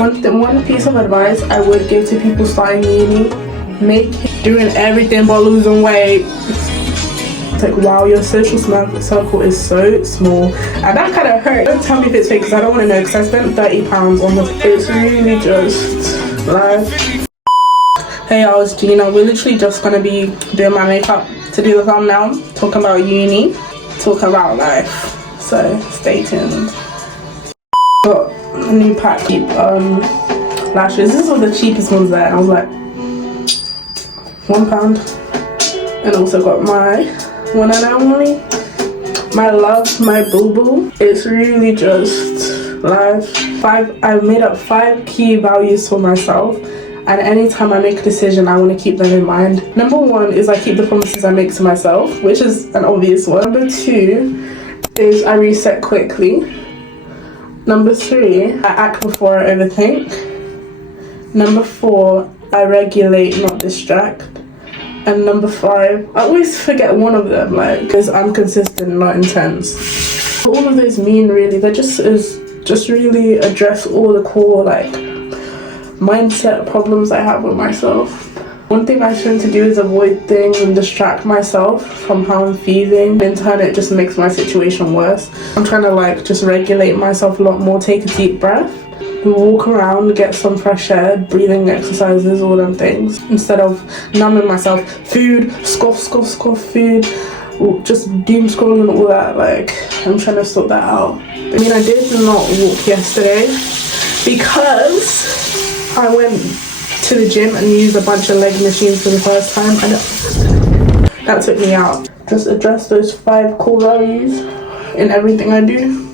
One piece of advice I would give to people starting uni: doing everything but losing weight. It's like, wow, your social circle is so small, and that kind of hurt. Don't tell me if it's fake, because I don't want to know, because I spent £30 on this. It's really just life. Hey y'all, it's Gina. We're literally just gonna be doing my makeup to do the thumbnail, talking about uni, talking about life, so stay tuned. Got a new pack lashes. This was the cheapest ones there, and I was like, £1. And also got my one and only, my love, my boo-boo. It's really just life. I've made up 5 key values for myself, and anytime I make a decision, I want to keep them in mind. Number 1 is I keep the promises I make to myself, which is an obvious one. Number 2 is I reset quickly. Number 3, I act before I overthink. Number 4, I regulate, not distract. And number 5, I always forget one of them, like, because I'm consistent, not intense. All of those mean, really, they just really address all the core, like, mindset problems I have with myself. One thing I tend to do is avoid things and distract myself from how I'm feeling. In turn, it just makes my situation worse. I'm trying to, like, just regulate myself a lot more, take a deep breath, walk around, get some fresh air, breathing exercises, all them things, instead of numbing myself. Food, scoff food, just doom scrolling, all that. Like, I'm trying to sort that out. I mean, I did not walk yesterday because I went to the gym and used a bunch of leg machines for the first time, and that took me out. Just address those 5 core values in everything I do.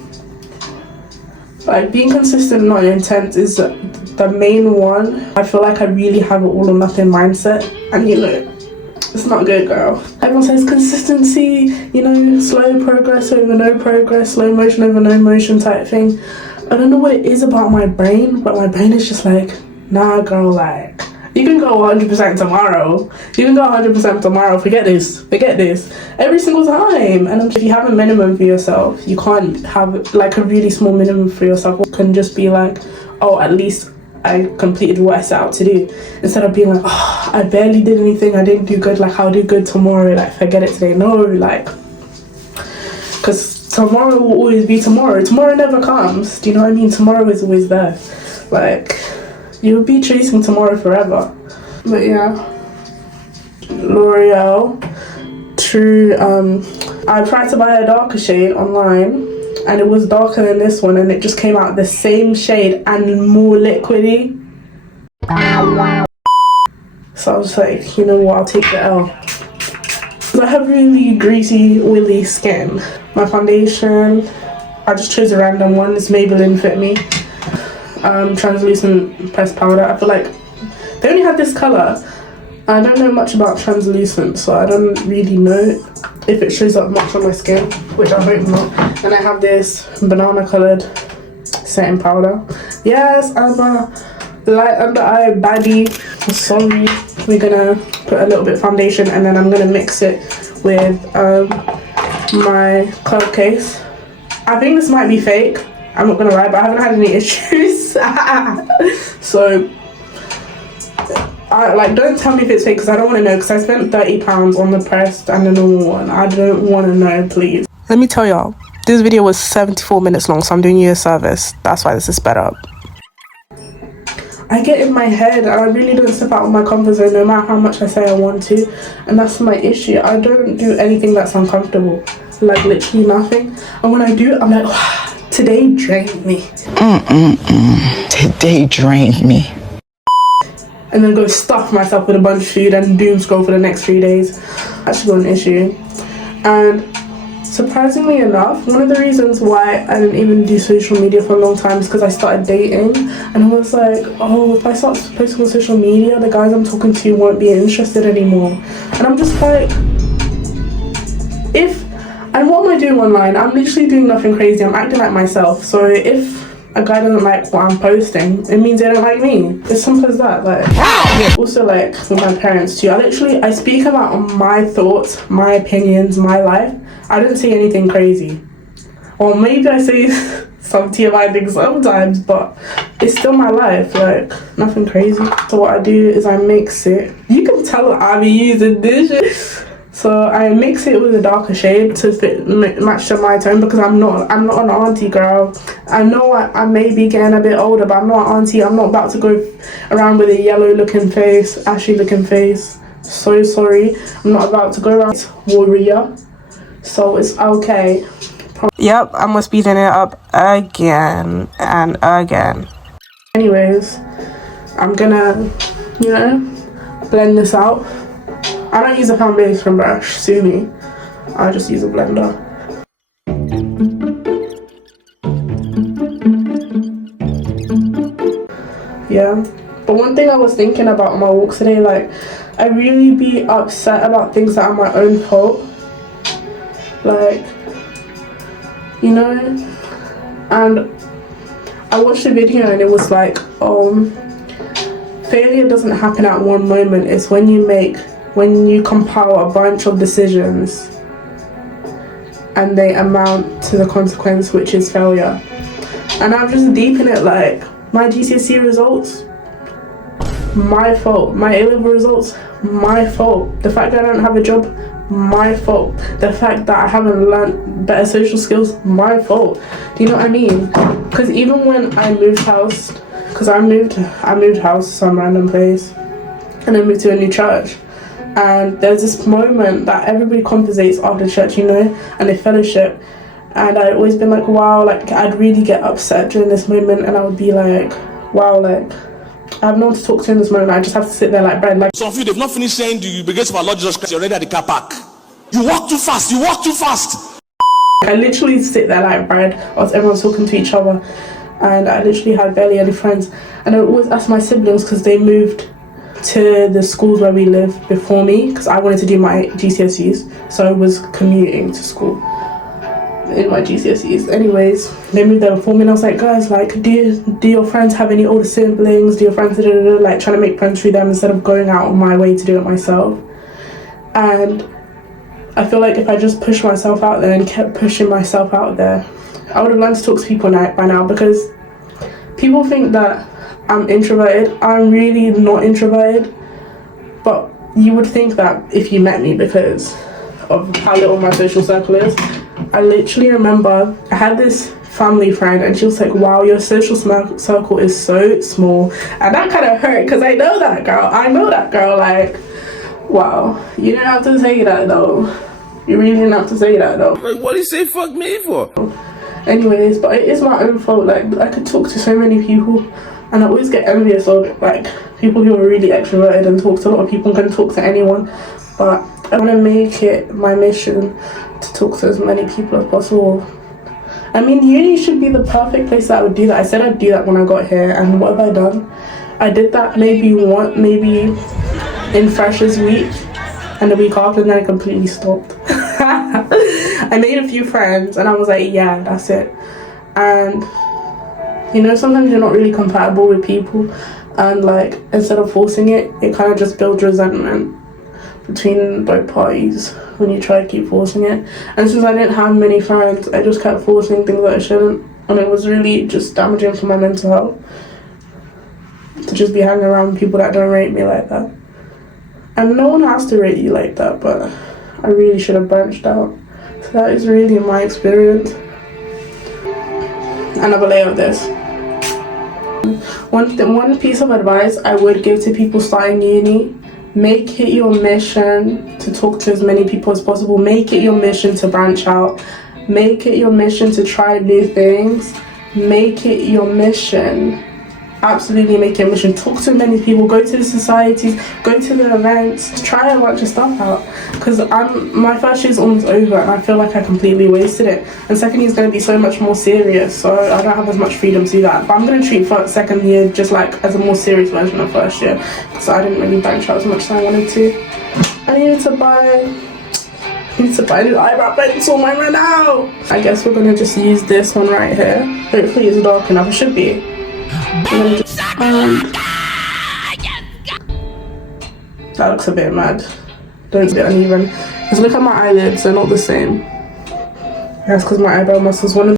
Like, being consistent, not intense, is the main one. I feel like I really have an all or nothing mindset, and you know, it's not good, girl. Everyone says consistency, you know, slow progress over no progress, slow motion over no motion type thing. I don't know what it is about my brain, but my brain is just like, nah, girl, like, you can go 100% tomorrow. You can go 100% tomorrow. Forget this. Every single time. And if you have a minimum for yourself, you can't have, like, a really small minimum for yourself. It can just be like, oh, at least I completed what I set out to do. Instead of being like, oh, I barely did anything. I didn't do good. Like, I'll do good tomorrow. Like, forget it today. No, like, because tomorrow will always be tomorrow. Tomorrow never comes. Do you know what I mean? Tomorrow is always there. Like, you'll be chasing tomorrow forever. But yeah, L'Oreal True. I tried to buy a darker shade online, and it was darker than this one, and it just came out the same shade and more liquidy. So I was like, you know what, I'll take the L. I have really greasy, oily skin. My foundation, I just chose a random one. It's Maybelline Fit Me. Translucent pressed powder. I feel like they only had this colour. I don't know much about translucent, so I don't really know if it shows up much on my skin, which I hope not. And I have this banana coloured setting powder. Yes, I'm a light under eye baddie. Sorry. We're gonna put a little bit of foundation, and then I'm gonna mix it with my cloud case. I think this might be fake. I'm not gonna lie, but I haven't had any issues. So, don't tell me if it's fake, because I don't want to know, because I spent £30 on the pressed and the normal one. I don't want to know, please. Let me tell y'all, this video was 74 minutes long, so I'm doing you a service. That's why this is sped up. I get in my head, and I really don't step out of my comfort zone, no matter how much I say I want to, and that's my issue. I don't do anything that's uncomfortable, like literally nothing. And when I do, I'm like, wow, today drained me. Today drained me. And then go stuff myself with a bunch of food and doom scroll for the next 3 days. That's got an issue. And surprisingly enough, one of the reasons why I didn't even do social media for a long time is because I started dating, and I was like, oh, if I start posting on social media, the guys I'm talking to won't be interested anymore. And I'm just like, and what am I doing online? I'm literally doing nothing crazy. I'm acting like myself. So if a guy doesn't like what I'm posting, it means they don't like me. It's simple as that. Like, also, like, with my parents too, I speak about my thoughts, my opinions, my life. I don't say anything crazy. Or maybe I say some TMI things sometimes, but it's still my life, like nothing crazy. So what I do is I mix it. You can tell I be using this shit. So I mix it with a darker shade to match to my tone, because I'm not an auntie girl. I know I may be getting a bit older, but I'm not an auntie. I'm not about to go around with a yellow looking face, ashy looking face. So sorry, I'm not about to go around warrior. So it's okay. Yep, I'm speeding it up again and again. Anyways, I'm gonna, you know, blend this out. I don't use a foundation brush, sue me. I just use a blender. Yeah, but one thing I was thinking about on my walk today, like, I really be upset about things that are my own fault. Like, you know, and I watched a video and it was like, failure doesn't happen at one moment. It's when you compile a bunch of decisions and they amount to the consequence, which is failure. And I'm just deep in it, like, my GCSE results, my fault. My A-level results, my fault. The fact that I don't have a job, my fault. The fact that I haven't learned better social skills, my fault. Do you know what I mean? Because even when I moved house, because I moved house to some random place and I moved to a new church, and there's this moment that everybody compensates after church, you know, and they fellowship, and I'd always been like, wow, like, I'd really get upset during this moment, and I would be like, wow, like, I have no one to talk to in this moment. I just have to sit there like bread. Like, some of you, they've not finished saying the grace of our Lord Jesus Christ, you're already at the car park. You walk too fast, you walk too fast. I literally sit there like bread whilst everyone's talking to each other, and I literally had barely any friends. And I would always ask my siblings, because they moved to the schools where we lived before me, because I wanted to do my GCSEs, so I was commuting to school in my GCSEs. Anyways, they moved there before me, and I was like, guys, like, do your friends have any older siblings? Do your friends like trying to make friends through them instead of going out of my way to do it myself? And I feel like if I just pushed myself out there and kept pushing myself out there, I would have learned to talk to people by now, because people think that I'm introverted. I'm really not introverted, but you would think that if you met me, because of how little my social circle is. I literally remember I had this family friend, and she was like, wow, your social circle is so small, and that kind of hurt, because I know that girl, like, wow, you didn't have to say that though. You really didn't have to say that though. Like, what do you say fuck me for? Anyways, but it is my own fault. Like, I could talk to so many people, and I always get envious of, like, people who are really extroverted and talk to a lot of people and can talk to anyone. But I want to make it my mission to talk to as many people as possible. I mean, uni should be the perfect place that I would do that. I said I'd do that when I got here, and what have I done? I did that maybe in Freshers Week, and the week after, and then I completely stopped. I made a few friends, and I was like, yeah, that's it. And, you know, sometimes you're not really compatible with people, and, like, instead of forcing it, it kind of just builds resentment between both parties when you try to keep forcing it. And since I didn't have many friends, I just kept forcing things that I shouldn't, and it was really just damaging for my mental health to just be hanging around people that don't rate me like that. And no one has to rate you like that, but I really should have branched out. So that is really my experience. Another layer of this. One piece of advice I would give to people starting uni: make it your mission to talk to as many people as possible. Make it your mission to branch out. Make it your mission to try new things. Make it your mission. Absolutely make it a mission. Talk to many people. Go to the societies. Go to the events. Try a bunch of stuff out. Because my first year's almost over, and I feel like I completely wasted it. And second year's going to be so much more serious, so I don't have as much freedom to do that. But I'm going to treat second year just like as a more serious version of first year, so I didn't really branch out as much as I wanted to. I needed to buy new eyebrow pencil. Mine ran out. I guess we're going to just use this one right here. Hopefully it's dark enough. It should be. That looks a bit mad. Don't be uneven. Because look at my eyelids, they're not the same. That's because my eyebrow muscles one of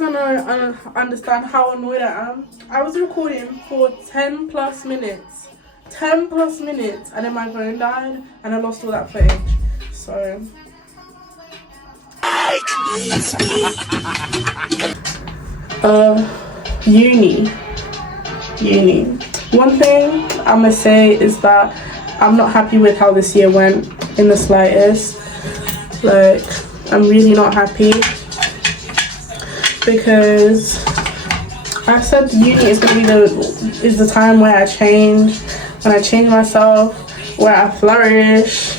don't know, understand how annoyed I am. I was recording for 10 plus minutes. 10 plus minutes, and then my phone died and I lost all that footage. So uni. One thing I'm gonna say is that I'm not happy with how this year went in the slightest. Like, I'm really not happy because I said uni is gonna be the time where I change, when I change myself, where I flourish,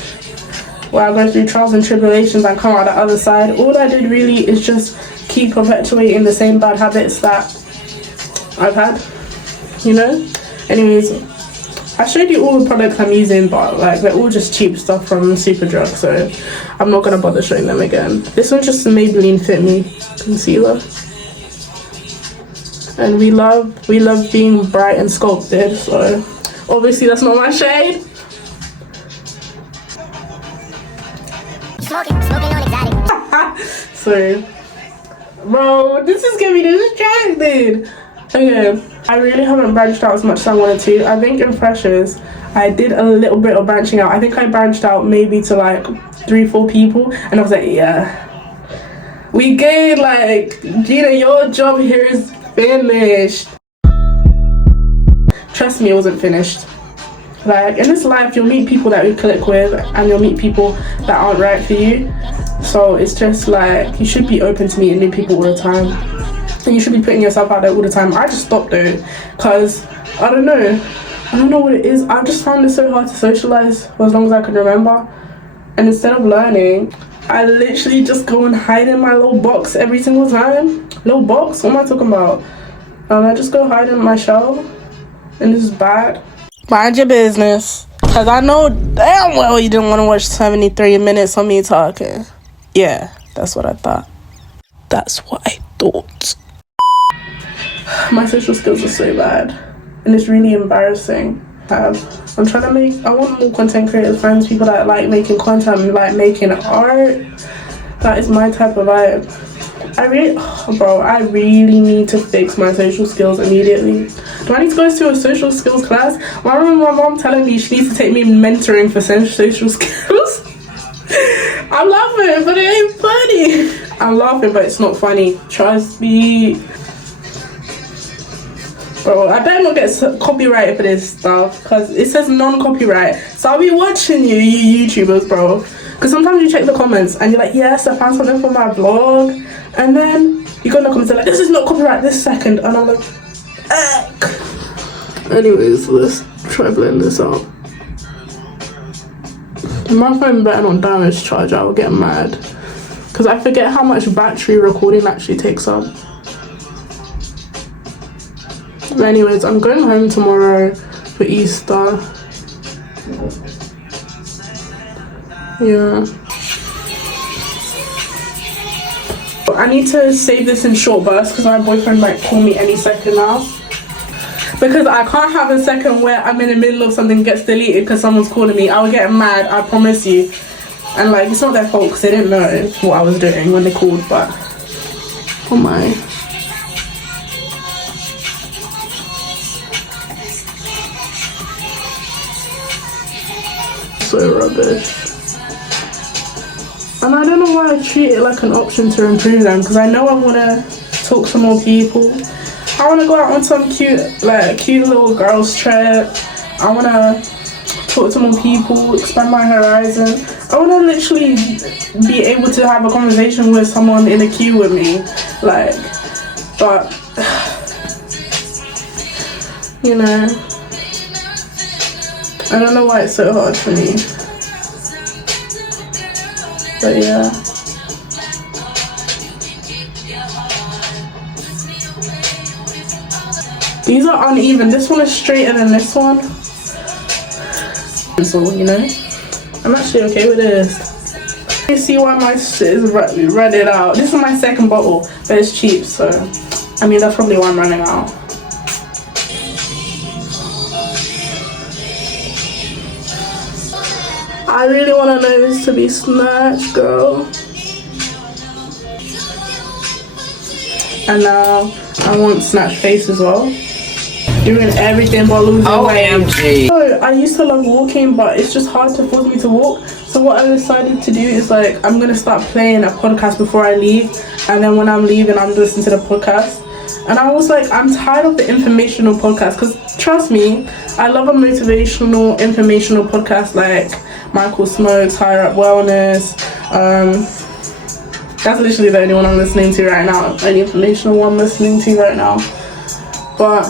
where I go through trials and tribulations and come out the other side. All I did really is just keep perpetuating the same bad habits that I've had, you know? Anyways, I showed you all the products I'm using, but like they're all just cheap stuff from Superdrug, so I'm not gonna bother showing them again. This one's just a Maybelline Fit Me concealer. And we love being bright and sculpted, so obviously that's not my shade. Smoking on exotic. So, bro, this is getting me distracted. Okay, I really haven't branched out as much as I wanted to. I think in freshers, I did a little bit of branching out. I think I branched out maybe to like 3-4 people, and I was like, yeah, we good. Like, Gina, your job here is finished. Trust me, it wasn't finished. Like, in this life, you'll meet people that you click with, and you'll meet people that aren't right for you. So it's just like, you should be open to meeting new people all the time, and you should be putting yourself out there all the time. I just stopped though, because I don't know what it is. I just found it so hard to socialize for as long as I could remember, and instead of learning, I literally just go and hide in my little box every single time. Little box? What am I talking about? I just go hide in my shell, and this is bad. Mind your business, because I know damn well you didn't want to watch 73 minutes of me talking. Yeah, that's what I thought. My social skills are so bad, and it's really embarrassing. I want more content creators, friends, people that like making content, like making art. That is my type of vibe. I really need to fix my social skills immediately. Do I need to go to a social skills class? I remember my mom telling me she needs to take me mentoring for social skills. I'm laughing, but it ain't funny. I'm laughing, but it's not funny. Trust me. Bro, I better not get copyrighted for this stuff, because it says non-copyright. So I'll be watching you YouTubers, bro. Because sometimes you check the comments and you're like, yes, I found something for my blog. And then you go in the comments and like, this is not copyright this second. And I'm like, eck. Anyways, let's try blending this out. My phone better not damage charge, I will get mad. Because I forget how much battery recording actually takes up. But anyways, I'm going home tomorrow for Easter. Yeah. I need to save this in short bursts because my boyfriend might call me any second now. Because I can't have a second where I'm in the middle of something gets deleted because someone's calling me. I'll get mad, I promise you. And like, it's not their fault because they didn't know what I was doing when they called, but oh my. So rubbish. And I don't know why I treat it like an option to improve them, because I know I want to talk to more people. I want to go out on some cute little girls trip. I want to talk to more people, expand my horizon. I want to literally be able to have a conversation with someone in a queue with me. Like, but, you know, I don't know why it's so hard for me. But yeah. These are uneven. This one is straighter than this one. So, you know, I'm actually okay with this. You see why my shit is running out. This is my second bottle, but it's cheap, so I mean that's probably why I'm running out. I really want to know this to be snatched, girl. and now I want snatch face as well. Doing everything but losing weight. OMG. So I used to love walking, but it's just hard to force me to walk. So what I decided to do is like, I'm gonna start playing a podcast before I leave, and then when I'm leaving, I'm listening to the podcast. And I was like, I'm tired of the informational podcast, because trust me, I love a motivational, informational podcast like Michael Smokes, Higher Up Wellness. That's literally the only one I'm listening to right now. Any informational one I'm listening to right now. But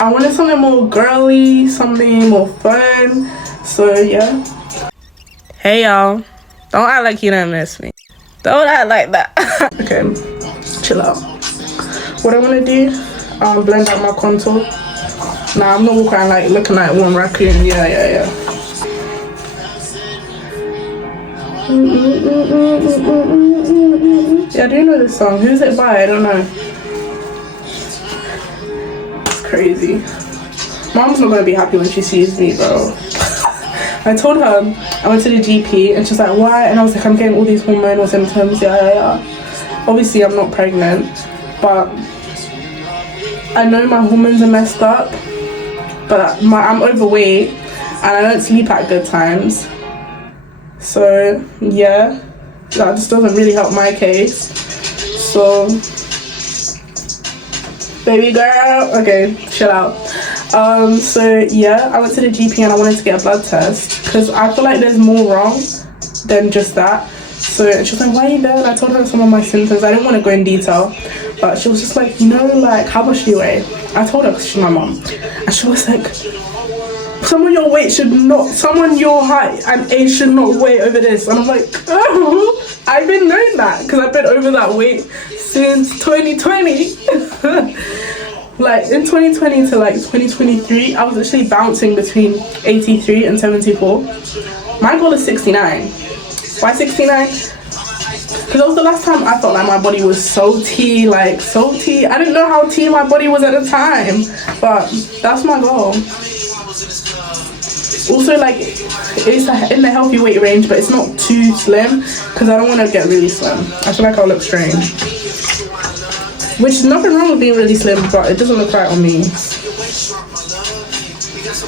I wanted something more girly, something more fun. So yeah. Hey y'all, don't act like you don't miss me. Don't act like that. Okay, chill out. What I want to do, blend out my contour. Nah, I'm not walking around like looking like one raccoon. Yeah. Yeah, I do know this song. Who's it by? I don't know. It's crazy. Mom's not gonna be happy when she sees me, bro. I told her I went to the GP and she's like, why? And I was like, I'm getting all these hormonal symptoms. Yeah. Obviously, I'm not pregnant, but I know my hormones are messed up. But I'm overweight and I don't sleep at good times. So yeah, that just doesn't really help my case. So baby girl, okay, chill out. So yeah, I went to the GP and I wanted to get a blood test because I feel like there's more wrong than just that. So she was like, why are you there? And I told her some of my symptoms. I didn't want to go in detail, but she was just like, like, how much do you weigh? I told her because she's my mom, and she was like, someone your weight should not, someone your height and age should not weigh over this. And I'm like, oh, I've been knowing that because I've been over that weight since 2020. Like in 2020 to like 2023, I was actually bouncing between 83 and 74. My goal is 69. Why 69? Because that was the last time I felt like my body was salty, I didn't know how tea my body was at the time, but that's my goal. Also, like, it's in the healthy weight range, but it's not too slim because I don't want to get really slim. I feel like I'll look strange. Which is nothing wrong with being really slim, but it doesn't look right on me.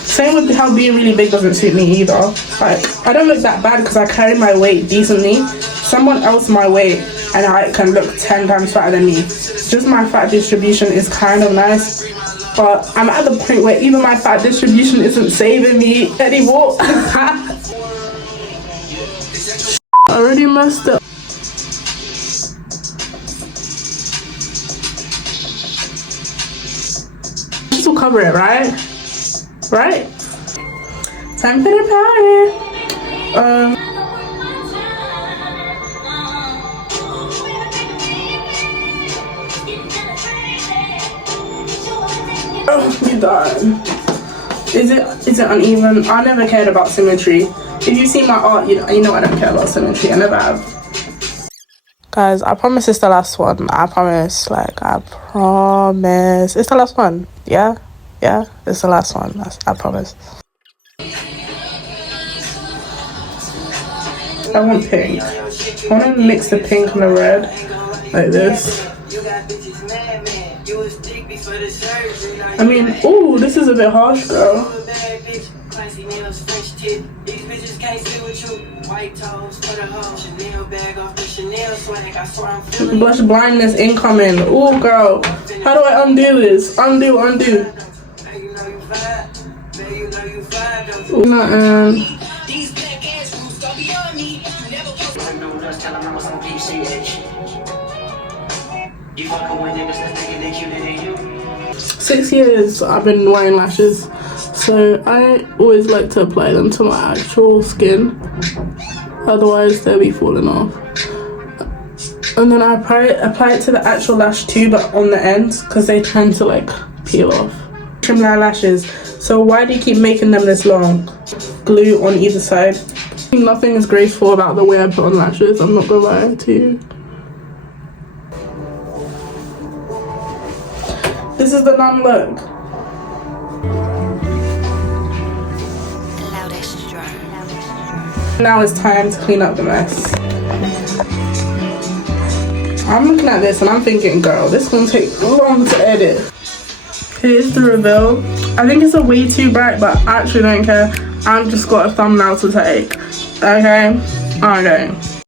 Same with how being really big doesn't suit me either. Like, I don't look that bad because I carry my weight decently. Someone else my weight and I can look 10 times fatter than me. Just my fat distribution is kind of nice, but I'm at the point where even my fat distribution isn't saving me anymore. I already messed up. This will cover it, right? Right? Time for the powder. Oh, you done. Is it uneven? I never cared about symmetry. If you see my art, you know I don't care about symmetry. I never have. Guys, I promise it's the last one. I promise. I promise. It's the last one. Yeah, it's the last one. I promise. I want pink. I want to mix the pink and the red like this. I mean, ooh, this is a bit harsh, girl. Blush blindness incoming. Ooh, girl. How do I undo this? Undo. Ooh, These black ass roots go beyond me. Never post. You fucking with niggas that think they cuter than you. 6 years I've been wearing lashes, so I always like to apply them to my actual skin, otherwise they'll be falling off. And then I apply it to the actual lash too, but on the ends, because they tend to peel off. Trim my lashes. So why do you keep making them this long? Glue on either side. Nothing is graceful about the way I put on lashes, I'm not gonna lie to you. This is the done look. Now it's time to clean up the mess. I'm looking at this and I'm thinking, girl, this gonna take long to edit. Here's the reveal. I think it's a way too bright, but I actually don't care. I've just got a thumbnail to take. Okay?